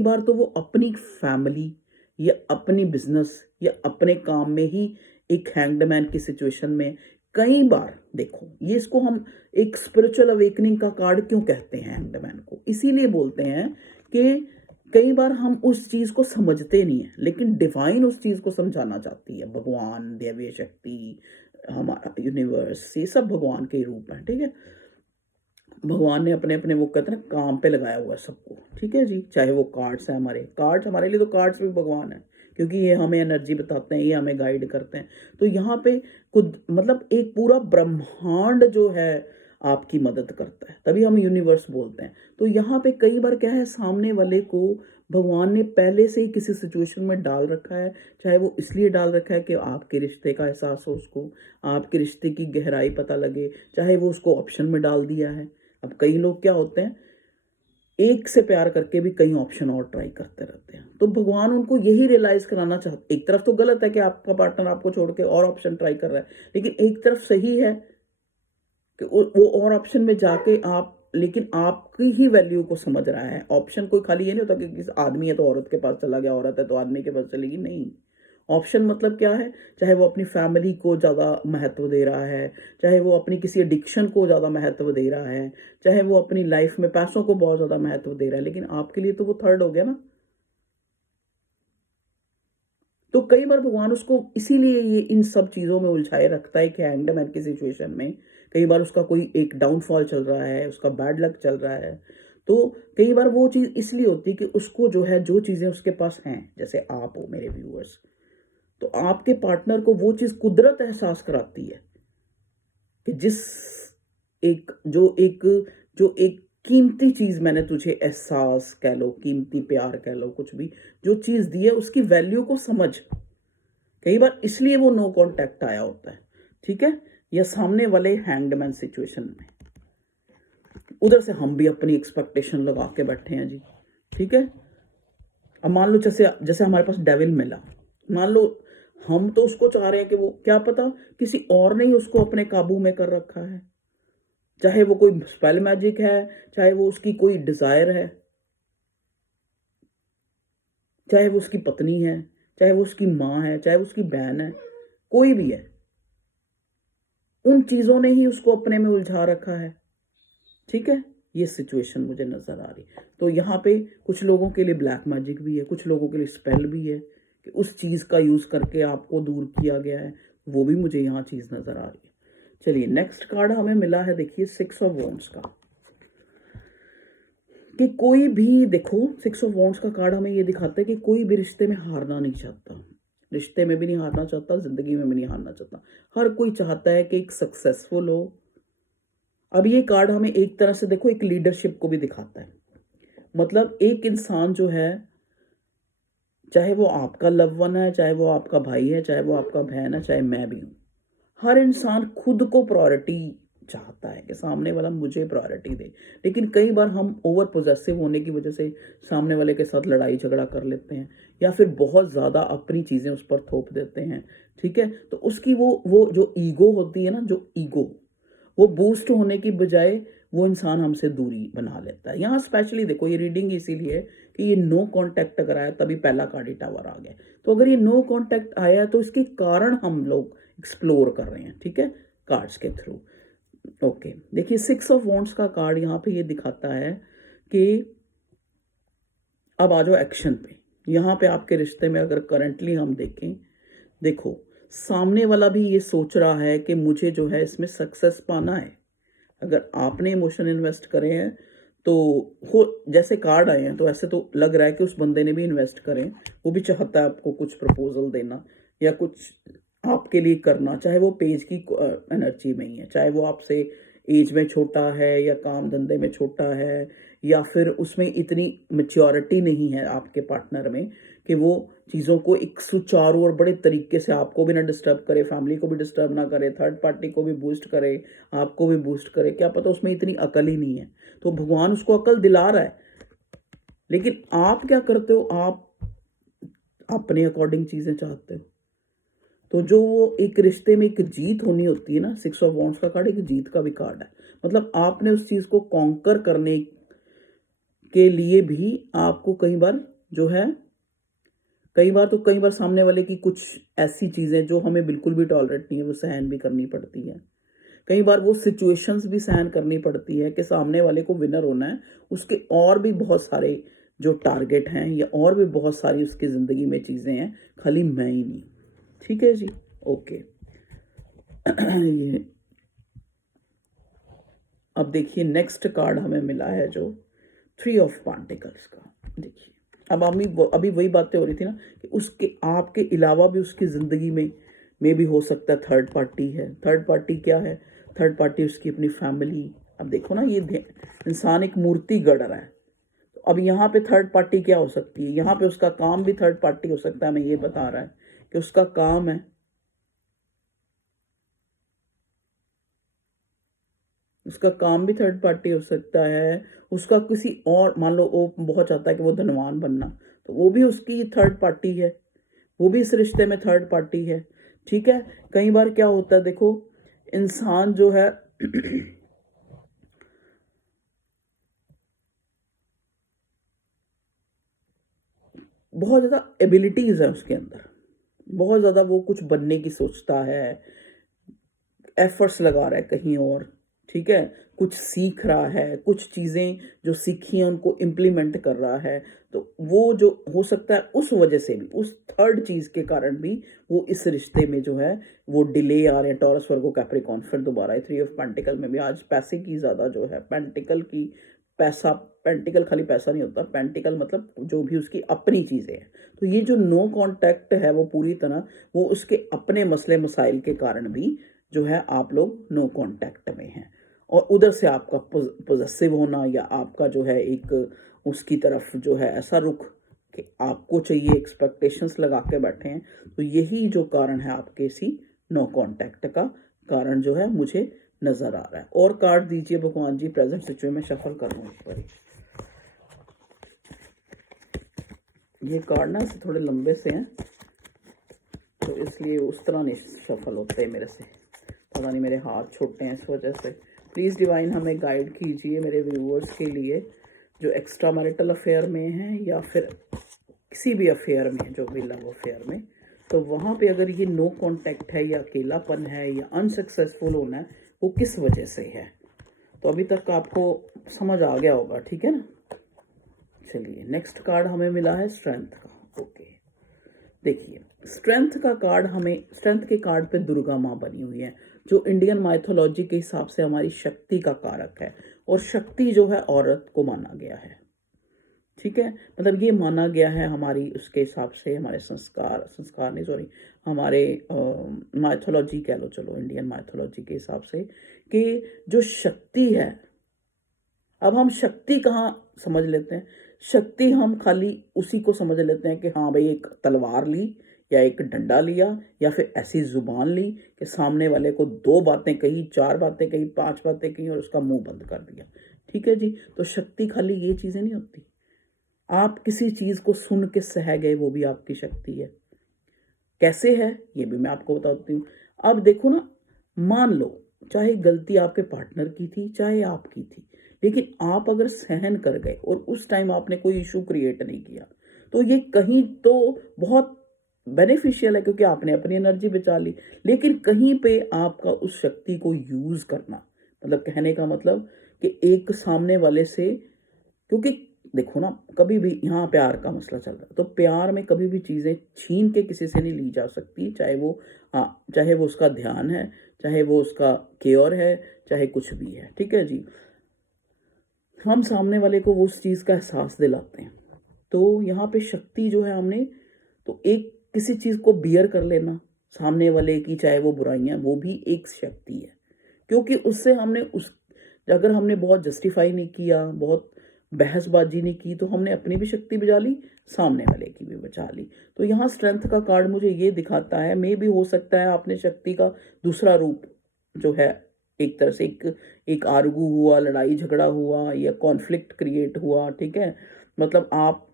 बार तो वो अपनी फैमिली या अपनी बिजनेस या अपने काम में ही एक हैंग्ड मैन की सिचुएशन में, कई बार देखो, ये इसको हम एक स्पिरिचुअल अवेकनिंग का कार्ड क्यों कहते हैं हैंग्ड मैन को, इसीलिए बोलते हैं कि कई बार हम उस चीज को समझते नहीं है, लेकिन डिवाइन उस चीज को समझाना चाहती है। भगवान, दैवीय शक्ति, हमारा यूनिवर्स, ये सब भगवान के रूप हैं, ठीक है। भगवान ने अपने अपने वो कहते हैं ना काम पे लगाया हुआ है सबको, ठीक है जी। चाहे वो कार्ड्स हैं, हमारे कार्ड्स, हमारे लिए तो कार्ड्स भी भगवान है, क्योंकि ये हमें एनर्जी बताते हैं, ये हमें गाइड करते हैं। तो यहाँ पे खुद मतलब एक पूरा ब्रह्मांड जो है आपकी मदद करता है, तभी हम यूनिवर्स बोलते हैं। तो यहाँ पे कई बार क्या है, सामने वाले को भगवान ने पहले से ही किसी सिचुएशन में डाल रखा है, चाहे वो इसलिए डाल रखा है कि आपके रिश्ते का एहसास हो उसको, आपके रिश्ते की गहराई पता लगे, चाहे वो उसको ऑप्शन में डाल दिया है। अब कई लोग क्या होते हैं, एक से प्यार करके भी कई ऑप्शन और ट्राई करते रहते हैं, तो भगवान उनको यही रियलाइज कराना चाहते। एक तरफ तो गलत है कि आपका पार्टनर आपको छोड़ के और ऑप्शन ट्राई कर रहा है, लेकिन एक तरफ सही है कि वो और ऑप्शन में जाके आप, लेकिन आपकी ही वैल्यू को समझ रहा है। ऑप्शन कोई खाली ये नहीं होता कि किसी आदमी है तो औरत के पास चला गया, औरत है तो आदमी के पास चलेगी, नहीं। ऑप्शन मतलब क्या है, चाहे वो अपनी फैमिली को ज़्यादा महत्व दे रहा है, चाहे वो अपनी किसी एडिक्शन को ज़्यादा महत्व दे रहा है, चाहे वो अपनी लाइफ में पैसों को बहुत ज़्यादा महत्व दे रहा है, लेकिन आपके लिए तो वो थर्ड हो गया ना। तो कई बार भगवान उसको इसीलिए ये इन सब चीज़ों में उलझाए रखता है कि हैंगमैन की सिचुएशन में कई बार उसका कोई एक डाउनफॉल चल रहा है, उसका बैड लक चल रहा है। तो कई बार वो चीज़ इसलिए होती है कि उसको जो है, जो चीज़ें उसके पास हैं, जैसे आप हो मेरे व्यूअर्स, तो आपके पार्टनर को वो चीज़ कुदरत एहसास कराती है कि जो एक कीमती चीज़ मैंने तुझे एहसास कह लो, कीमती प्यार कह लो, कुछ भी जो चीज़ दी है उसकी वैल्यू को समझ। कई बार इसलिए वो नो कांटेक्ट आया होता है, ठीक है, या सामने वाले हैंगमैन सिचुएशन में उधर से हम भी अपनी एक्सपेक्टेशन लगा के बैठे हैं जी, ठीक है। अब मान लो जैसे जैसे हमारे पास डेविल मिला, मान लो हम तो उसको चाह रहे हैं कि वो, क्या पता किसी और ने ही उसको अपने काबू में कर रखा है, चाहे वो कोई स्पेल मैजिक है, चाहे वो उसकी कोई डिजायर है, चाहे वो उसकी पत्नी है, चाहे वो उसकी माँ है, चाहे वो उसकी बहन है, कोई भी है, उन चीजों ने ही उसको अपने में उलझा रखा है, ठीक है। ये सिचुएशन मुझे नजर आ रही। तो यहाँ पे कुछ लोगों के लिए ब्लैक मैजिक भी है, कुछ लोगों के लिए स्पेल भी है कि उस चीज का यूज करके आपको दूर किया गया है, वो भी मुझे यहाँ चीज नजर आ रही है। चलिए नेक्स्ट कार्ड हमें मिला है, देखिए 6 ऑफ वॉन्ड्स का, कि कोई भी, देखो 6 ऑफ वॉन्ड्स का कार्ड हमें ये दिखाता है कि कोई भी रिश्ते में हारना नहीं चाहता, रिश्ते में भी नहीं हारना चाहता, जिंदगी में भी नहीं हारना चाहता, हर कोई चाहता है कि एक सक्सेसफुल हो। अब ये कार्ड हमें एक तरह से देखो एक लीडरशिप को भी दिखाता है, मतलब एक इंसान जो है, चाहे वो आपका लव वन है, चाहे वो आपका भाई है, चाहे वो आपका बहन है, चाहे मैं भी हूं, हर इंसान खुद को प्रायोरिटी चाहता है कि सामने वाला मुझे प्रायोरिटी दे। लेकिन कई बार हम ओवर पोजेसिव होने की वजह से सामने वाले के साथ लड़ाई झगड़ा कर लेते हैं, या फिर बहुत ज़्यादा अपनी चीज़ें उस पर थोप देते हैं, ठीक है। तो उसकी वो जो ईगो होती है ना, जो ईगो, वो बूस्ट होने की बजाय वो इंसान हमसे दूरी बना लेता है। यहाँ स्पेशली देखो ये रीडिंग इसीलिए कि ये नो कांटेक्ट अगर आया, तभी पहला कार्ड ही टावर आ गया। तो अगर ये नो कांटेक्ट आया तो इसके कारण हम लोग एक्सप्लोर कर रहे हैं, ठीक है, कार्ड्स के थ्रू। ओके, देखिए 6 ऑफ वॉन्ड्स का कार्ड यहाँ पे ये दिखाता है कि अब आ जाओ एक्शन पे। यहाँ पे आपके रिश्ते में अगर करंटली हम देखें, देखो सामने वाला भी ये सोच रहा है कि मुझे जो है इसमें सक्सेस पाना है। अगर आपने इमोशन इन्वेस्ट करे हैं तो हो, जैसे कार्ड आए हैं तो ऐसे तो लग रहा है कि उस बंदे ने भी इन्वेस्ट करें, वो भी चाहता है आपको कुछ प्रपोजल देना या कुछ आपके लिए करना, चाहे वो पेज की एनर्जी में ही है, चाहे वो आपसे एज में छोटा है या काम धंधे में छोटा है, या फिर उसमें इतनी मेच्योरिटी नहीं है आपके पार्टनर में कि वो चीज़ों को एक सुचारू और बड़े तरीके से आपको भी ना डिस्टर्ब करे, फैमिली को भी डिस्टर्ब ना करे, थर्ड पार्टी को भी बूस्ट करे, आपको भी बूस्ट करे, क्या पता उसमें इतनी अकल ही नहीं है। तो भगवान उसको अकल दिला रहा है, लेकिन आप क्या करते हो, आप अपने अकॉर्डिंग चीज़ें चाहते हो। तो जो वो एक रिश्ते में एक जीत होनी होती है ना, 6 ऑफ वॉन्ड्स का कार्ड एक जीत का भी कार्ड है, मतलब आपने उस चीज़ को कॉन्कर करने के लिए भी आपको कई बार जो है, कई बार सामने वाले की कुछ ऐसी चीज़ें जो हमें बिल्कुल भी टॉलरेट नहीं है वो सहन भी करनी पड़ती है। कई बार वो सिचुएशंस भी सहन करनी पड़ती है कि सामने वाले को विनर होना है, उसके और भी बहुत सारे जो टारगेट हैं या और भी बहुत सारी उसकी ज़िंदगी में चीज़ें हैं, खाली मैं ही नहीं। ठीक है जी, ओके। ये अब देखिए नेक्स्ट कार्ड हमें मिला है जो 3 ऑफ पेंटिकल्स का। देखिए अब अभी वही बातें हो रही थी ना कि उसके आपके अलावा भी उसकी ज़िंदगी में भी हो सकता है थर्ड पार्टी है। थर्ड पार्टी क्या है? थर्ड पार्टी उसकी अपनी फैमिली। अब देखो ना, ये इंसान एक मूर्ति गढ़ रहा है, तो अब यहाँ पे थर्ड पार्टी क्या हो सकती है? यहाँ पे उसका काम भी थर्ड पार्टी हो सकता है। मैं ये बता रहा है कि उसका काम है, उसका काम भी थर्ड पार्टी हो सकता है। उसका किसी और, मान लो वो बहुत चाहता है कि वो धनवान बनना, तो वो भी उसकी थर्ड पार्टी है, वो भी इस रिश्ते में थर्ड पार्टी है। ठीक है, कई बार क्या होता है, देखो इंसान जो है बहुत ज़्यादा एबिलिटीज़ है उसके अंदर, बहुत ज़्यादा वो कुछ बनने की सोचता है, एफर्ट्स लगा रहा है कहीं और, ठीक है, कुछ सीख रहा है, कुछ चीज़ें जो सीखी हैं उनको इम्प्लीमेंट कर रहा है। तो वो जो हो सकता है उस वजह से भी, उस थर्ड चीज़ के कारण भी वो इस रिश्ते में जो है वो डिले आ रहे हैं। टॉरस, वर्गो, कैप्रिकॉर्न फिर दोबारा 3 ऑफ पेंटिकल में भी आज पैसे की ज़्यादा जो है, पेंटिकल की पैसा, पेंटिकल खाली पैसा नहीं होता, पेंटिकल मतलब जो भी उसकी अपनी चीज़ें हैं। तो ये जो नो कांटेक्ट है वो पूरी तरह वो उसके अपने मसले मसाइल के कारण भी जो है आप लोग नो कांटेक्ट में हैं। और उधर से आपका पॉजेसिव होना या आपका जो है एक उसकी तरफ जो है ऐसा रुख कि आपको चाहिए, एक्सपेक्टेशंस लगा के बैठे हैं। तो यही जो कारण है आपके इसी नो कांटेक्ट का कारण जो है मुझे नजर आ रहा है। और कार्ड दीजिए भगवान जी, प्रेजेंट सिचुएशन में शफल कर लूँ एक बार। ये कार्ड ना से थोड़े लंबे से हैं तो इसलिए उस तरह नहीं शफल होते मेरे से, पता नहीं मेरे हाथ छोटे हैं इस वजह से। प्लीज़ डिवाइन हमें गाइड कीजिए मेरे व्यूअर्स के लिए जो एक्स्ट्रा मैरिटल अफेयर में हैं या फिर किसी भी अफेयर में, जो भी लव अफेयर में, तो वहाँ पे अगर ये नो कांटेक्ट है या अकेलापन है या अनसक्सेसफुल होना है, वो किस वजह से है। तो अभी तक आपको समझ आ गया होगा, ठीक है ना। चलिए नेक्स्ट कार्ड हमें मिला है स्ट्रेंथ का। ओके, देखिए स्ट्रेंथ का कार्ड हमें, स्ट्रेंथ के कार्ड पे दुर्गा माँ बनी हुई है जो इंडियन माइथोलॉजी के हिसाब से हमारी शक्ति का कारक है। और शक्ति जो है औरत को माना गया है, ठीक है, मतलब ये माना गया है हमारी उसके हिसाब से, हमारे संस्कार नहीं सॉरी, हमारे माइथोलॉजी कह लो, चलो इंडियन माइथोलॉजी के हिसाब से कि जो शक्ति है, अब हम शक्ति कहाँ समझ लेते हैं, शक्ति हम खाली उसी को समझ लेते हैं कि हाँ भाई एक तलवार ली या एक डंडा लिया या फिर ऐसी जुबान ली कि सामने वाले को 2 बातें कही, 4 बातें कही, 5 बातें कही और उसका मुंह बंद कर दिया, ठीक है जी। तो शक्ति खाली ये चीज़ें नहीं होती, आप किसी चीज़ को सुन के सह गए वो भी आपकी शक्ति है। कैसे है ये भी मैं आपको बताती हूँ। अब देखो ना, मान लो चाहे गलती आपके पार्टनर की थी चाहे आपकी थी, लेकिन आप अगर सहन कर गए और उस टाइम आपने कोई इशू क्रिएट नहीं किया, तो ये कहीं तो बहुत बेनिफिशियल है क्योंकि आपने अपनी एनर्जी बचा ली। लेकिन कहीं पे आपका उस शक्ति को यूज करना, मतलब कहने का मतलब कि एक सामने वाले से, क्योंकि देखो ना कभी भी यहाँ प्यार का मसला चल रहा है तो प्यार में कभी भी चीज़ें छीन के किसी से नहीं ली जा सकती, चाहे वो, हाँ, चाहे वो उसका ध्यान है, चाहे वो उसका केयर है, चाहे कुछ भी है, ठीक है जी। हम सामने वाले को वो उस चीज़ का एहसास दिलाते हैं। तो यहाँ पे शक्ति जो है हमने, तो एक किसी चीज़ को बियर कर लेना सामने वाले की, चाहे वो बुराइयाँ, वो भी एक शक्ति है। क्योंकि उससे हमने उस, अगर हमने बहुत जस्टिफाई नहीं किया, बहुत बहसबाजी नहीं की, तो हमने अपनी भी शक्ति बचा ली, सामने वाले की भी बचा ली। तो यहाँ स्ट्रेंथ का कार्ड मुझे ये दिखाता है, मे भी हो सकता है आपने शक्ति का दूसरा रूप जो है, एक तरह से एक आर्गू हुआ, लड़ाई झगड़ा हुआ या कॉन्फ्लिक्ट क्रिएट हुआ, ठीक है, मतलब आप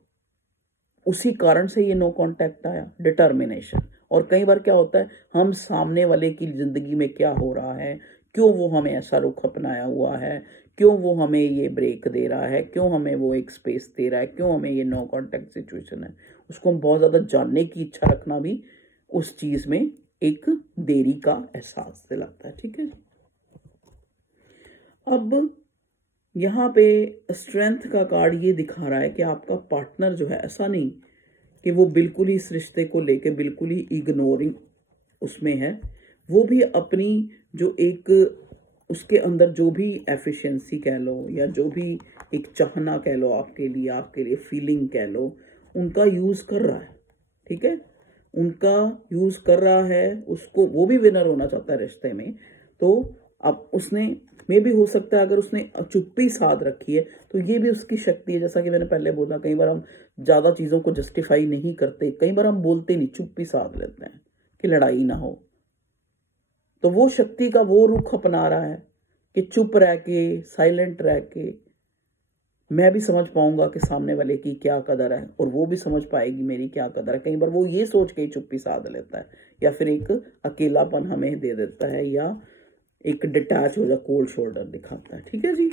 उसी कारण से ये नो कांटेक्ट आया, डिटर्मिनेशन। और कई बार क्या होता है, हम सामने वाले की जिंदगी में क्या हो रहा है, क्यों वो हमें ऐसा रुख अपनाया हुआ है, क्यों वो हमें ये ब्रेक दे रहा है, क्यों हमें वो एक स्पेस दे रहा है, क्यों हमें ये नो कांटेक्ट सिचुएशन है, उसको हम बहुत ज़्यादा जानने की इच्छा रखना भी उस चीज़ में एक देरी का एहसास दिलाता है, ठीक है। अब यहाँ पे स्ट्रेंथ का कार्ड ये दिखा रहा है कि आपका पार्टनर जो है, ऐसा नहीं कि वो बिल्कुल ही इस रिश्ते को लेके बिल्कुल ही इग्नोरिंग उसमें है, वो भी अपनी जो एक उसके अंदर जो भी एफिशिएंसी कह लो या जो भी एक चाहना कह लो आपके लिए फीलिंग कह लो, उनका यूज़ कर रहा है, ठीक है, उनका यूज़ कर रहा है, उसको वो भी विनर होना चाहता है रिश्ते में। तो अब उसने, मे भी हो सकता है अगर उसने चुप्पी साध रखी है तो ये भी उसकी शक्ति है। जैसा कि मैंने पहले बोला, कई बार हम ज़्यादा चीज़ों को जस्टिफाई नहीं करते, कई बार हम बोलते नहीं, चुप्पी साध लेते हैं कि लड़ाई ना हो। तो वो शक्ति का वो रुख अपना रहा है कि चुप रह के, साइलेंट रह के मैं भी समझ पाऊंगा कि सामने वाले की क्या कदर है और वो भी समझ पाएगी मेरी क्या कदर है। कई बार वो ये सोच के ही चुप्पी साध लेता है या फिर एक अकेलापन हमें दे देता है या एक डिटैच हो जा, कोल्ड शोल्डर दिखाता है, ठीक है जी।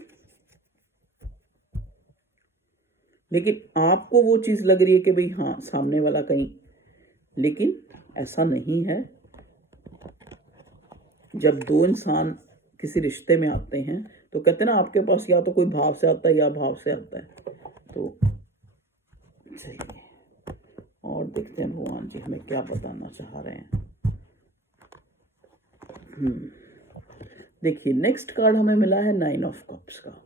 लेकिन आपको वो चीज़ लग रही है कि भाई हाँ, सामने वाला कहीं लेकिन ऐसा नहीं है। जब दो इंसान किसी रिश्ते में आते हैं तो कहते हैं ना, आपके पास या तो कोई भाव से आता है या भाव से आता है। तो चलिए और देखते हैं भगवान जी हमें क्या बताना चाह रहे हैं। देखिए नेक्स्ट कार्ड हमें मिला है 9 ऑफ कप्स का।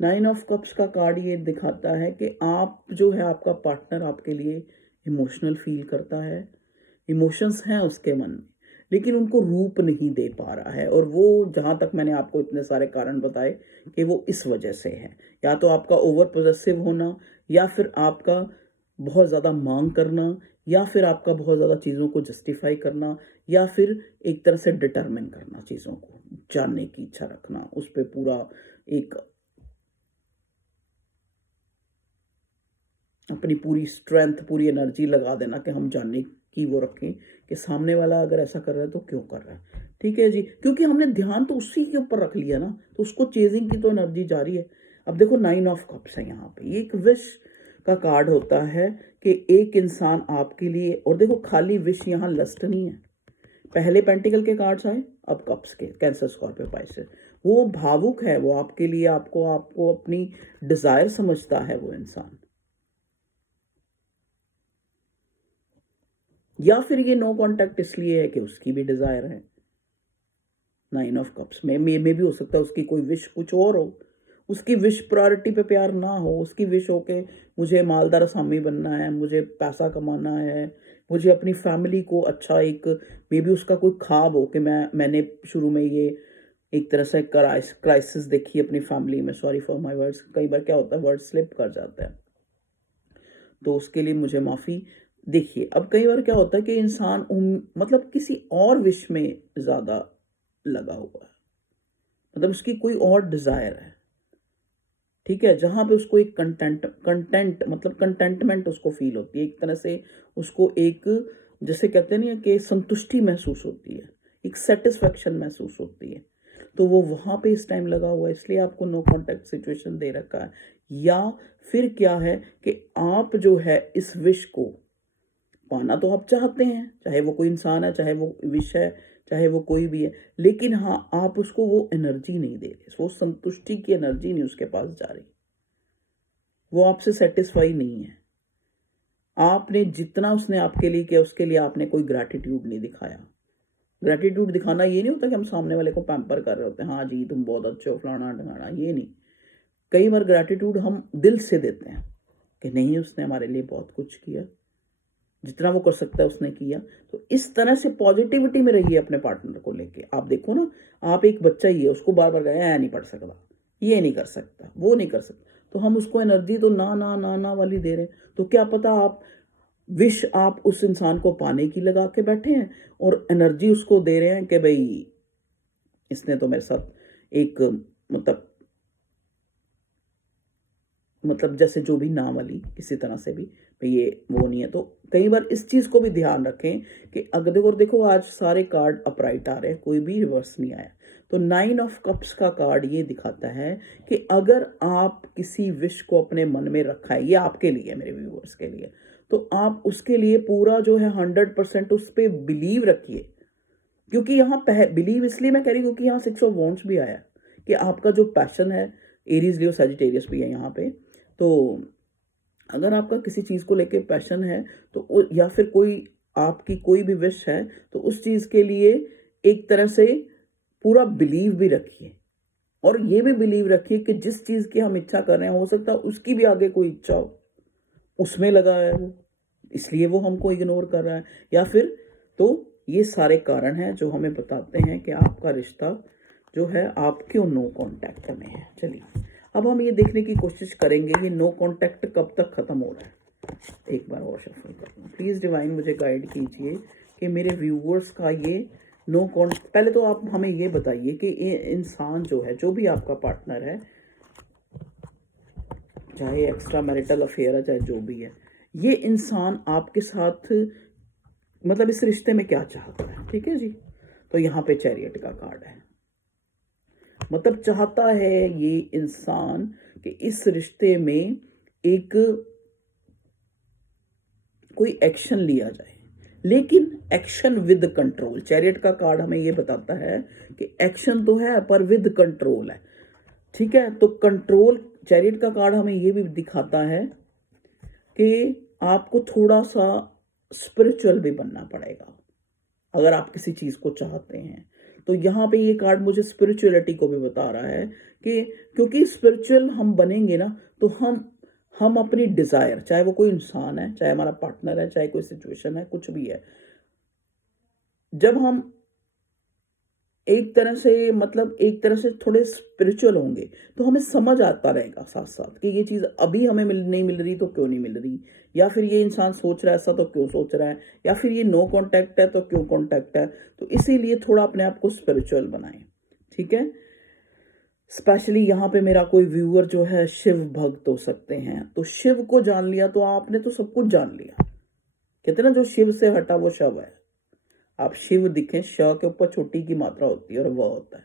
9 ऑफ कप्स का कार्ड ये दिखाता है कि आप जो है, आपका पार्टनर आपके लिए इमोशनल फील करता है, इमोशंस हैं उसके मन में, लेकिन उनको रूप नहीं दे पा रहा है। और वो, जहाँ तक मैंने आपको इतने सारे कारण बताए कि वो इस वजह से है, या तो आपका ओवर पोजेसिव होना, या फिर आपका बहुत ज़्यादा मांग करना, या फिर आपका बहुत ज़्यादा चीज़ों को जस्टिफाई करना, या फिर एक तरह से डिटरमिन करना, चीज़ों को जानने की इच्छा रखना, उस पर पूरा एक अपनी पूरी स्ट्रेंथ, पूरी एनर्जी लगा देना कि हम जानने की वो रखें कि सामने वाला अगर ऐसा कर रहा है तो क्यों कर रहा है। ठीक है जी, क्योंकि हमने ध्यान तो उसी के ऊपर रख लिया ना, तो उसको चेजिंग की तो एनर्जी जारी है। अब देखो 9 ऑफ कप्स है यहाँ पे, एक विश का कार्ड होता है कि एक इंसान आपके लिए, और देखो खाली विश यहाँ लस्ट नहीं है। पहले पेंटिकल के कार्ड्स आए, अब कप्स के, कैंसर, स्कॉर्पियो, पाइसेस। वो भावुक है, वो आपके लिए, आपको अपनी डिजायर समझता है वो इंसान। या फिर ये नो कांटेक्ट इसलिए है कि उसकी भी डिजायर है। 9 ऑफ कप्स में मे भी हो सकता है उसकी कोई विश कुछ और हो, उसकी विश प्रायोरिटी पे प्यार ना हो, उसकी विश हो के मुझे मालदार असामी बनना है, मुझे पैसा कमाना है, मुझे अपनी फैमिली को अच्छा, एक मे बी उसका कोई ख्वाब हो कि मैंने शुरू में ये एक तरह से क्राइसिस देखी अपनी फैमिली में। सॉरी फॉर माय वर्ड्स, कई बार क्या होता है वर्ड स्लिप कर जाता है, तो उसके लिए मुझे माफ़ी। देखिए अब कई बार क्या होता है कि इंसान मतलब किसी और विश में ज़्यादा लगा हुआ है, मतलब उसकी कोई और डिज़ायर है, ठीक है, जहाँ पे उसको एक कंटेंट मतलब कंटेंटमेंट उसको फील होती है, एक तरह से उसको एक, जैसे कहते हैं ना कि संतुष्टि महसूस होती है, एक सेटिस्फेक्शन महसूस होती है, तो वो वहाँ पे इस टाइम लगा हुआ है, इसलिए आपको नो कांटेक्ट सिचुएशन दे रखा है। या फिर क्या है कि आप जो है इस विश को पाना तो आप चाहते हैं, चाहे वो कोई इंसान है, चाहे वो विश है, चाहे वो कोई भी है, लेकिन हाँ आप उसको वो एनर्जी नहीं दे रहे, वो संतुष्टि की एनर्जी नहीं उसके पास जा रही, वो आपसे सेटिस्फाई नहीं है। आपने जितना उसने आपके लिए किया, उसके लिए आपने कोई ग्रैटिट्यूड नहीं दिखाया। ग्रैटिट्यूड दिखाना ये नहीं होता कि हम सामने वाले को पैम्पर कर रहे होते हैं, हाँ जी तुम बहुत अच्छे हो, फलाना ढंगाना, ये नहीं। कई बार ग्रैटिट्यूड हम दिल से देते हैं कि नहीं उसने हमारे लिए बहुत कुछ किया, जितना वो कर सकता है उसने किया। तो इस तरह से पॉजिटिविटी में रहिए अपने पार्टनर को लेके। आप देखो ना, आप एक बच्चा ही है, उसको बार बार कहें नहीं पढ़ सकता, ये नहीं कर सकता, वो नहीं कर सकता, तो हम उसको एनर्जी तो ना ना ना ना वाली दे रहे हैं। तो क्या पता आप विश आप उस इंसान को पाने की लगा के बैठे हैं और एनर्जी उसको दे रहे हैं कि भाई इसने तो मेरे साथ एक मतलब जैसे जो भी ना वाली किसी तरह से भी ये वो नहीं है। तो कई बार इस चीज़ को भी ध्यान रखें कि अगर देखो आज सारे कार्ड अपराइट आ रहे हैं, कोई भी रिवर्स नहीं आया। तो 9 ऑफ कप्स का कार्ड ये दिखाता है कि अगर आप किसी विश को अपने मन में रखा है, ये आपके लिए, मेरे व्यूअर्स के लिए, तो आप उसके लिए पूरा जो है 100% उस पर बिलीव रखिए। क्योंकि यहाँ बिलीव इसलिए मैं कह रही हूँ क्योंकि यहाँ 6 ऑफ वॉन्ड्स भी आया कि आपका जो पैशन है, एरीज लियो सजिटेरियस भी है यहाँ पे। तो अगर आपका किसी चीज़ को लेके पैशन है तो, या फिर कोई आपकी कोई भी विश है, तो उस चीज़ के लिए एक तरह से पूरा बिलीव भी रखिए, और ये भी बिलीव रखिए कि जिस चीज़ की हम इच्छा कर रहे हैं, हो सकता है उसकी भी आगे कोई इच्छा हो, उसमें लगा है वो, इसलिए वो हमको इग्नोर कर रहा है। या फिर, तो ये सारे कारण हैं जो हमें बताते हैं कि आपका रिश्ता जो है आप क्यों नो कांटेक्ट में है। चलिए अब हम ये देखने की कोशिश करेंगे ये नो कांटेक्ट कब तक ख़त्म हो रहा है। एक बार और शफल कर लूँ, प्लीज़ डिवाइन मुझे गाइड कीजिए कि मेरे व्यूवर्स का ये नो कांटेक्ट, पहले तो आप हमें ये बताइए कि ये इंसान जो है, जो भी आपका पार्टनर है, चाहे एक्स्ट्रा मैरिटल अफेयर है, चाहे जो भी है, ये इंसान आपके साथ मतलब इस रिश्ते में क्या चाहता है। ठीक है जी, तो यहाँ पे चैरियट का कार्ड है, मतलब चाहता है ये इंसान कि इस रिश्ते में एक कोई एक्शन लिया जाए, लेकिन एक्शन विद कंट्रोल। चैरियट का कार्ड हमें ये बताता है कि एक्शन तो है पर विद कंट्रोल है, ठीक है। तो कंट्रोल, चैरियट का कार्ड हमें ये भी दिखाता है कि आपको थोड़ा सा स्पिरिचुअल भी बनना पड़ेगा अगर आप किसी चीज को चाहते हैं। तो यहाँ पे ये कार्ड मुझे स्पिरिचुअलिटी को भी बता रहा है कि क्योंकि स्पिरिचुअल हम बनेंगे ना, तो हम अपनी डिजायर, चाहे वो कोई इंसान है, चाहे हमारा पार्टनर है, चाहे कोई सिचुएशन है, कुछ भी है, जब हम एक तरह से थोड़े स्पिरिचुअल होंगे तो हमें समझ आता रहेगा साथ साथ कि ये चीज़ अभी हमें नहीं मिल रही तो क्यों नहीं मिल रही, या फिर ये इंसान सोच रहा है ऐसा तो क्यों सोच रहा है, या फिर ये नो कांटेक्ट है तो क्यों कांटेक्ट है। तो इसीलिए थोड़ा अपने आप को स्पिरिचुअल बनाएं, ठीक है। स्पेशली यहाँ पे मेरा कोई व्यूअर जो है शिव भक्त हो सकते हैं, तो शिव को जान लिया तो आपने तो सब कुछ जान लिया। कहते ना जो शिव से हटा वो शव है। आप शिव दिखें, श के ऊपर छोटी की मात्रा होती है और वह होता है,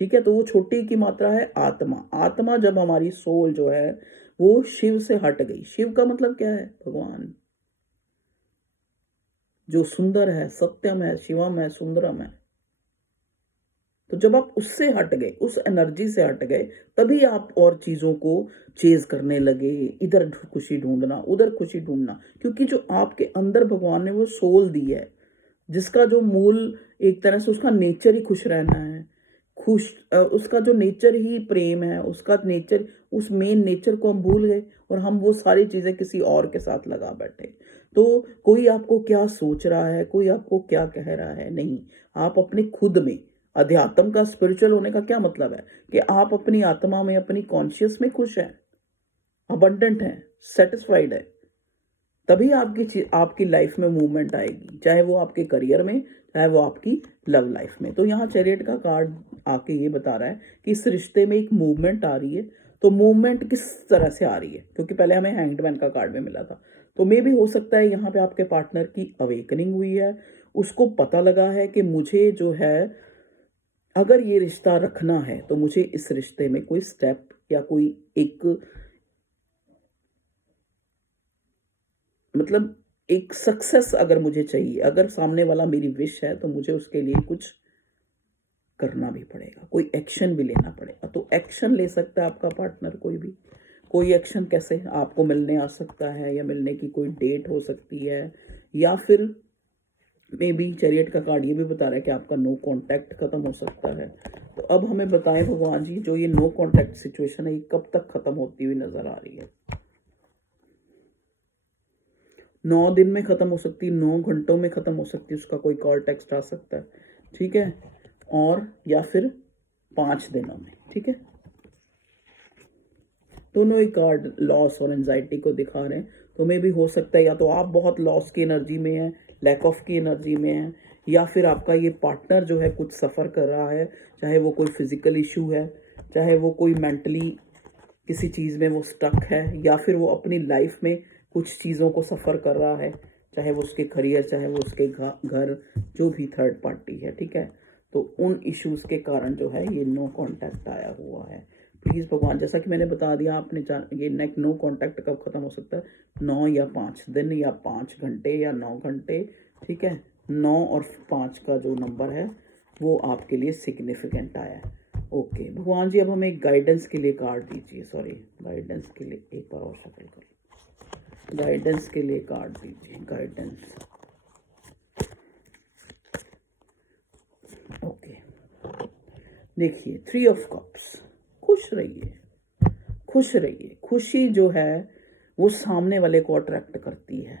ठीक है। तो वो छोटी की मात्रा है आत्मा। आत्मा जब हमारी सोल जो है वो शिव से हट गई, शिव का मतलब क्या है? भगवान, जो सुंदर है, सत्यम है, शिवम है, सुंदरम है। तो जब आप उससे हट गए, उस एनर्जी से हट गए, तभी आप और चीजों को चेज करने लगे, इधर खुशी ढूंढना, उधर खुशी ढूंढना। क्योंकि जो आपके अंदर भगवान ने वो सोल दी है, जिसका जो मूल, एक तरह से उसका नेचर ही खुश रहना है, उसका जो नेचर ही प्रेम है, उसका नेचर, उस मेन नेचर को हम भूल गए और हम वो सारी चीजें किसी और के साथ लगा बैठे। तो कोई आपको क्या सोच रहा है, कोई आपको क्या कह रहा है, नहीं, आप अपने खुद में, अध्यात्म का, स्पिरिचुअल होने का क्या मतलब है कि आप अपनी आत्मा में, अपनी कॉन्शियस में खुश हैं, अबंडेंट हैं, सेटिस्फाइड है। तभी आपकी लाइफ में मूवमेंट आएगी, चाहे वो आपके करियर में, चाहे वो आपकी लव लाइफ में। तो यहाँ चैरियट का कार्ड आके ये बता रहा है कि इस रिश्ते में एक मूवमेंट आ रही है। तो मूवमेंट किस तरह से आ रही है, क्योंकि पहले हमें हैंग्ड का कार्ड में मिला था। तो मे भी हो सकता है यहाँ पे आपके पार्टनर की अवेकनिंग हुई है, उसको पता लगा है कि मुझे जो है, अगर ये रिश्ता रखना है तो मुझे इस रिश्ते में कोई स्टेप या कोई एक, मतलब एक सक्सेस अगर मुझे चाहिए, अगर सामने वाला मेरी विश है, तो मुझे उसके लिए कुछ करना भी पड़ेगा, कोई एक्शन भी लेना पड़ेगा। तो एक्शन ले सकता है आपका पार्टनर कोई एक्शन कैसे? आपको मिलने आ सकता है, या मिलने की कोई डेट हो सकती है, या फिर मे बी चैरियट का कार्ड ये भी बता रहा है कि आपका नो कांटेक्ट खत्म हो सकता है। तो अब हमें बताएं भगवान जी, जो ये नो कांटेक्ट सिचुएशन है, ये कब तक खत्म होती हुई नजर आ रही है? 9 दिन में खत्म हो सकती है, 9 घंटों में खत्म हो सकती है, उसका कोई कॉल टेक्स्ट आ सकता है, ठीक है, और या फिर 5 दिनों में, ठीक है। दोनों ही कार्ड लॉस और एंजाइटी को दिखा रहे हैं। तो मे भी हो सकता है या तो आप बहुत लॉस की एनर्जी में हैं, लैक ऑफ की एनर्जी में हैं, या फिर आपका ये पार्टनर जो है कुछ सफ़र कर रहा है, चाहे वो कोई फिजिकल इशू है, चाहे वो कोई मेंटली किसी चीज़ में वो स्टक है, या फिर वो अपनी लाइफ में कुछ चीज़ों को सफ़र कर रहा है, चाहे वो उसके करियर, चाहे वो उसके घर, जो भी थर्ड पार्टी है, ठीक है। तो उन इश्यूज़ के कारण जो है ये नो कांटेक्ट आया हुआ है। प्लीज़ भगवान, जैसा कि मैंने बता दिया, आपने ये नेक नो कांटेक्ट कब ख़त्म हो सकता है? 9 या 5 दिन, या 5 घंटे, या 9 घंटे, ठीक है। 9 और 5 का जो नंबर है वो आपके लिए सिग्निफिकेंट आया है। ओके भगवान जी, अब हमें एक गाइडेंस के लिए कार्ड दीजिए, सॉरी, गाइडेंस के लिए एक बार और शफल कर, गाइडेंस के लिए कार्ड दीजिए, गाइडेंस। ओके, देखिए 3 ऑफ कप्स। खुश रहिए, खुश रहिए। खुशी जो है वो सामने वाले को अट्रैक्ट करती है।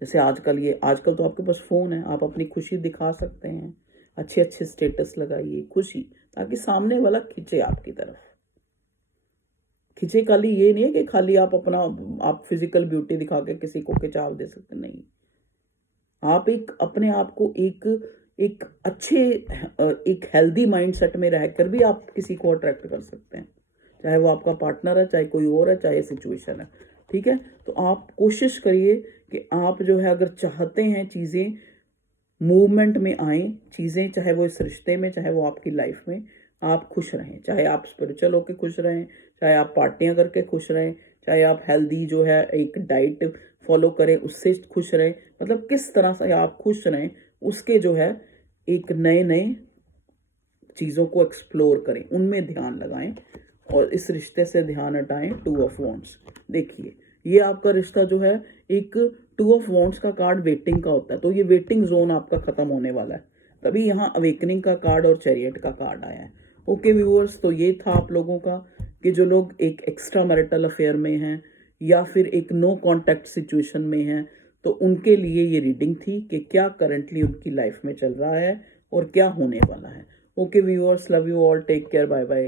जैसे आजकल तो आपके पास फ़ोन है, आप अपनी खुशी दिखा सकते हैं, अच्छे अच्छे स्टेटस लगाइए खुशी, ताकि सामने वाला खींचे आपकी तरफ। खींचे खाली ये नहीं है कि खाली आप फिजिकल ब्यूटी दिखा के किसी को खिंचाव दे सकते, नहीं। आप अपने आप को एक अच्छे, एक हेल्दी माइंडसेट में रहकर भी आप किसी को अट्रैक्ट कर सकते हैं, चाहे वो आपका पार्टनर है, चाहे कोई और है, चाहे सिचुएशन है, ठीक है। तो आप कोशिश करिए कि आप जो है, अगर चाहते हैं चीज़ें मूवमेंट में आए, चीज़ें, चाहे वो इस रिश्ते में, चाहे वो आपकी लाइफ में, आप खुश रहें। चाहे आप स्पिरिचुअल होकर खुश रहें, चाहे आप पार्टियां करके खुश रहें, चाहे आप हेल्दी जो है एक डाइट फॉलो करें, उससे खुश रहें, मतलब किस तरह से आप खुश रहें उसके जो है एक नए नए चीज़ों को एक्सप्लोर करें, उनमें ध्यान लगाएं और इस रिश्ते से ध्यान हटाएं। 2 ऑफ वॉन्ड्स, देखिए ये आपका रिश्ता जो है एक 2 ऑफ वॉन्ड्स का कार्ड वेटिंग का होता है, तो ये वेटिंग जोन आपका खत्म होने वाला है, तभी यहाँ अवेकनिंग का कार्ड और चैरियट का कार्ड आया है। ओके व्यूअर्स, तो ये था आप लोगों का कि जो लोग एक एक्स्ट्रा मैरिटल अफेयर में हैं या फिर एक नो कॉन्टैक्ट सिचुएशन में हैं, तो उनके लिए ये रीडिंग थी कि क्या करंटली उनकी लाइफ में चल रहा है और क्या होने वाला है। Okay viewers, love you all, take care, bye bye.